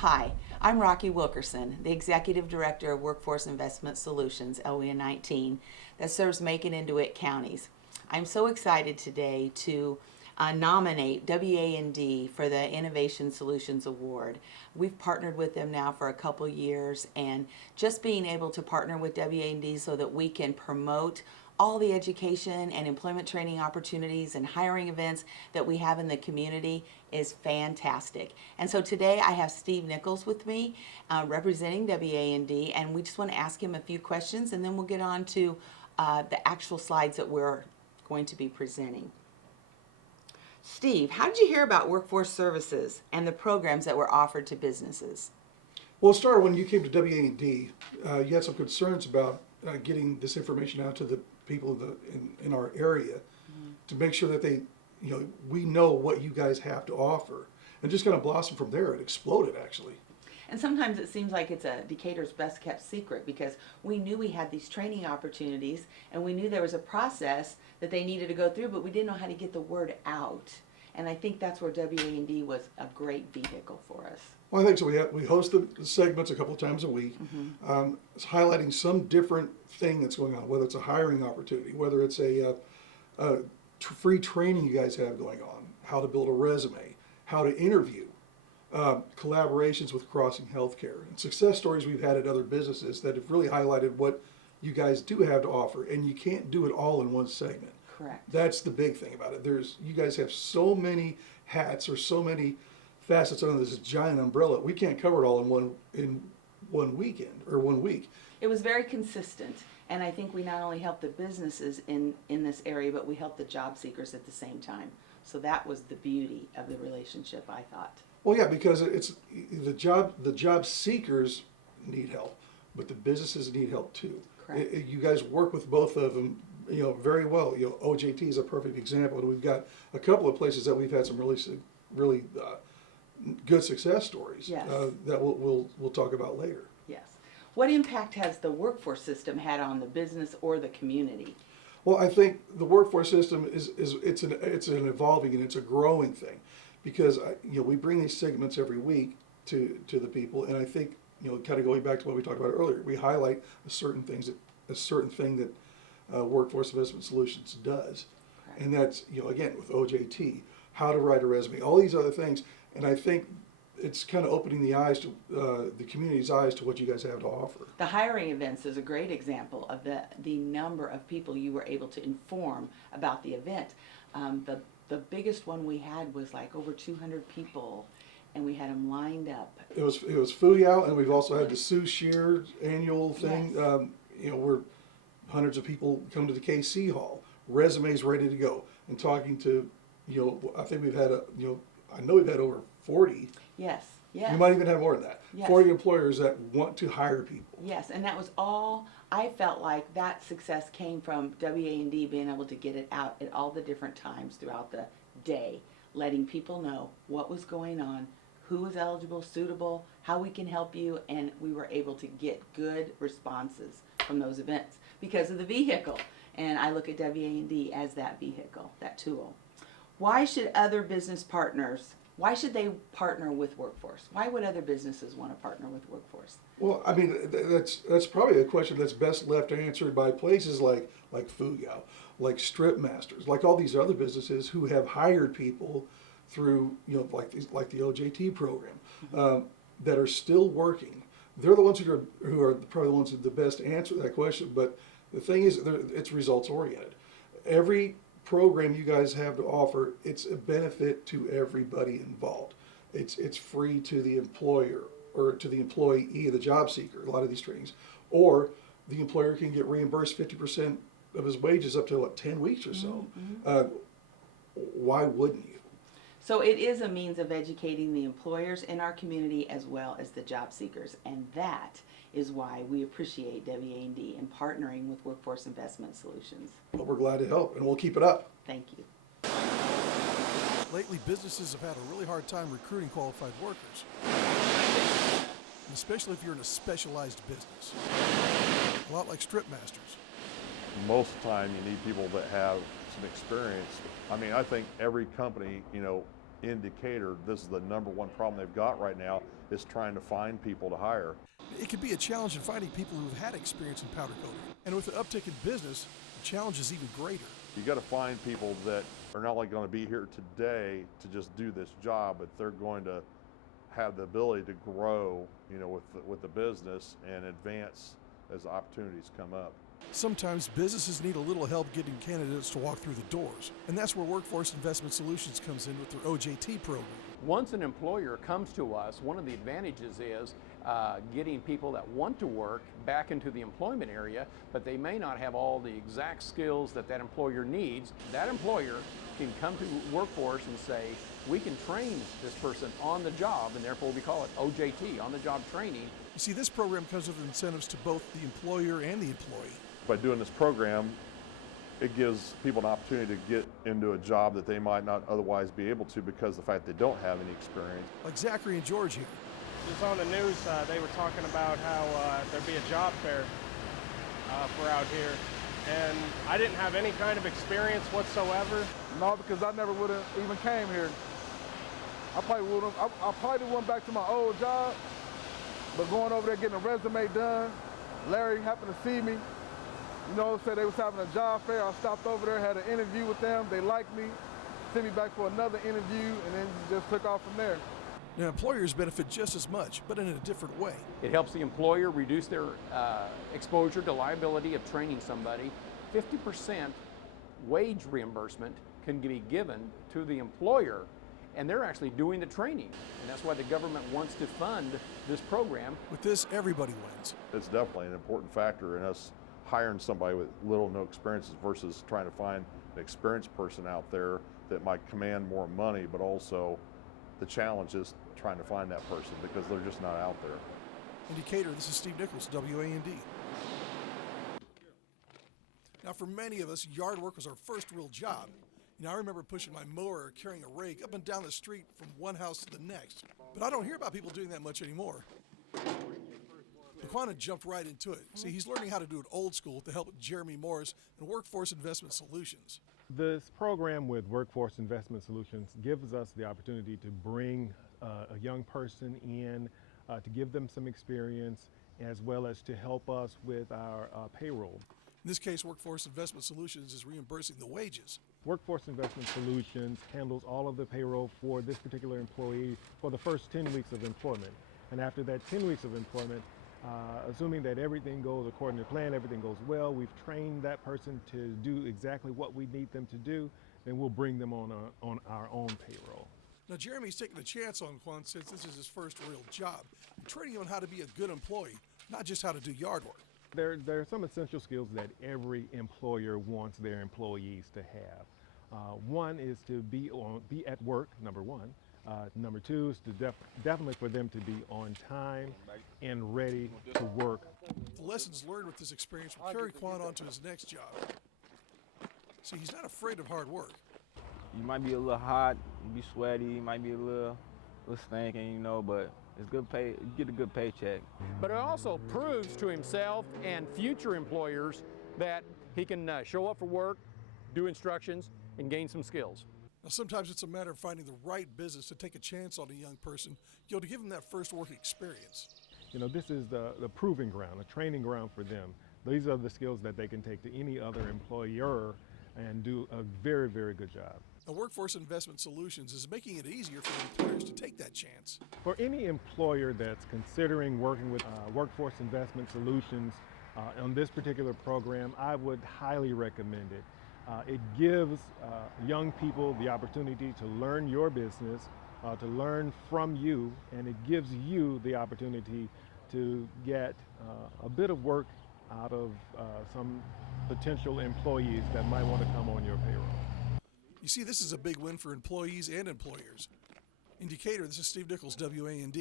Hi, I'm Rocky Wilkerson, the Executive Director of Workforce Investment Solutions, LWIA 19, that serves Macon and DeWitt counties. I'm so excited today to nominate WA&D for the Innovation Solutions Award. We've partnered with them now for a couple years, and just being able to partner with WA&D so that we can promote all the education and employment training opportunities and hiring events that we have in the community is fantastic. And so today I have Steve Nichols with me representing WA&D, and we just want to ask him a few questions, and then we'll get on to the actual slides that we're going to be presenting. Steve, how did you hear about Workforce Services and the programs that were offered to businesses? Well, it started when you came to WA&D. You had some concerns about getting this information out to the people in our area to make sure that we know what you guys have to offer. And just kind of blossomed from there. It exploded, actually. And sometimes it seems like it's a Decatur's best kept secret because we knew we had these training opportunities and we knew there was a process that they needed to go through, but we didn't know how to get the word out. And I think that's where WA&D was a great vehicle for us. Well, I think so. We host the segments a couple of times a week. It's highlighting some different thing that's going on, whether it's a hiring opportunity, whether it's a free training you guys have going on, how to build a resume, how to interview, collaborations with Crossing Healthcare, and success stories we've had at other businesses that have really highlighted what you guys do have to offer, and you can't do it all in one segment. Correct. That's the big thing about it. You guys have so many hats or so many facets under this giant umbrella. We can't cover it all in one weekend or 1 week. It was very consistent, and I think we not only helped the businesses in this area, but we helped the job seekers at the same time. So that was the beauty of the relationship, I thought. Well, yeah, because it's the job seekers need help, but the businesses need help too. Correct. You guys work with both of them, very well. OJT is a perfect example, and we've got a couple of places that we've had some really good success stories. Yes. That we'll talk about later. Yes. What impact has the workforce system had on the business or the community? Well, I think the workforce system it's an evolving and it's a growing thing, because we bring these segments every week to the people, and I think kind of going back to what we talked about earlier, we highlight a certain thing that Workforce Investment Solutions does, Correct. and that's again with OJT, how to write a resume, all these other things, and I think it's kind of opening the eyes to the community's eyes to what you guys have to offer. The hiring events is a great example of the number of people you were able to inform about the event. The biggest one we had was like over 200 people, and we had them lined up. It was Fuyao, and we've also had the Sue Shear annual thing. Yes. Where hundreds of people come to the KC Hall, resumes ready to go, and talking to, I think we've had I know we've had over 40. Yes. Yes. We might even have more than that. Yes. 40 employers that want to hire people. Yes, and that was all. I felt like that success came from WA&D being able to get it out at all the different times throughout the day, letting people know what was going on, who was eligible, suitable, how we can help you, and we were able to get good responses from those events because of the vehicle. And I look at WA&D as that vehicle, that tool. Why should other business partners, why should they partner with Workforce? Why would other businesses want to partner with Workforce? Well, I mean, that's probably a question that's best left answered by places like Fuyao, like Strip Masters, like all these other businesses who have hired people through, like the OJT program, that are still working. They're the ones who are probably the ones with the best answer to that question. But the thing is, it's results oriented. Every program you guys have to offer, it's a benefit to everybody involved. It's free to the employer or to the employee, the job seeker, a lot of these trainings, or the employer can get reimbursed 50% of his wages up to 10 weeks or so. Why wouldn't you? So it is a means of educating the employers in our community as well as the job seekers, and that is why we appreciate WA&D in partnering with Workforce Investment Solutions. But we're glad to help, and we'll keep it up. Thank you. Lately, businesses have had a really hard time recruiting qualified workers, and especially if you're in a specialized business, a lot like Strip Masters. Most of the time you need people that have some experience. I mean, I think every company, in Decatur, this is the number one problem they've got right now, is trying to find people to hire. It can be a challenge in finding people who've had experience in powder coating. And with the uptick in business, the challenge is even greater. You got to find people that are not only going to be here today to just do this job, but they're going to have the ability to grow, with the business and advance as opportunities come up. Sometimes businesses need a little help getting candidates to walk through the doors, and that's where Workforce Investment Solutions comes in with their OJT program. Once an employer comes to us, one of the advantages is getting people that want to work back into the employment area, but they may not have all the exact skills that employer needs. That employer can come to Workforce and say, we can train this person on the job, and therefore we call it OJT, on the job training. You see, this program comes with incentives to both the employer and the employee. By doing this program, it gives people an opportunity to get into a job that they might not otherwise be able to because of the fact they don't have any experience. Like Zachary and George here. It was on the news, they were talking about how there'd be a job fair for out here. And I didn't have any kind of experience whatsoever. No, because I never would have even came here. I probably went back to my old job, but going over there getting a resume done, Larry happened to see me. Said they was having a job fair. I stopped over there, had an interview with them. They liked me, sent me back for another interview, and then just took off from there. Now, employers benefit just as much, but in a different way. It helps the employer reduce their exposure to liability of training somebody. 50% wage reimbursement can be given to the employer, and they're actually doing the training. And that's why the government wants to fund this program. With this, everybody wins. It's definitely an important factor in us hiring somebody with little or no experiences versus trying to find an experienced person out there that might command more money, but also the challenge is trying to find that person because they're just not out there. In Decatur, this is Steve Nichols, WAND. Now, for many of us, yard work was our first real job. I remember pushing my mower or carrying a rake up and down the street from one house to the next. But I don't hear about people doing that much anymore. Laquan jumped right into it. See, he's learning how to do it old school with the help of Jeremy Morris and Workforce Investment Solutions. This program with Workforce Investment Solutions gives us the opportunity to bring a young person in, to give them some experience, as well as to help us with our payroll. In this case, Workforce Investment Solutions is reimbursing the wages. Workforce Investment Solutions handles all of the payroll for this particular employee for the first 10 weeks of employment. And after that 10 weeks of employment, assuming that everything goes according to plan, everything goes well, we've trained that person to do exactly what we need them to do, then we'll bring them on our own payroll. Now, Jeremy's taking a chance on Laquan since this is his first real job, and training him on how to be a good employee, not just how to do yard work. There are some essential skills that every employer wants their employees to have. One is to be at work, number one. Number two is to definitely for them to be on time and ready to work. The lessons learned with this experience will carry Quan on to his next job. See, he's not afraid of hard work. You might be a little hot, you be sweaty, you might be a little stinking, but it's good pay. You get a good paycheck. But it also proves to himself and future employers that he can show up for work, do instructions, and gain some skills. Now, sometimes it's a matter of finding the right business to take a chance on a young person, to give them that first work experience. This is the proving ground, a training ground for them. These are the skills that they can take to any other employer and do a very, very good job. Now, Workforce Investment Solutions is making it easier for employers to take that chance. For any employer that's considering working with Workforce Investment Solutions on this particular program, I would highly recommend it. It gives young people the opportunity to learn your business, to learn from you, and it gives you the opportunity to get a bit of work out of some potential employees that might want to come on your payroll. You see, this is a big win for employees and employers. In Decatur, this is Steve Nichols, WAND.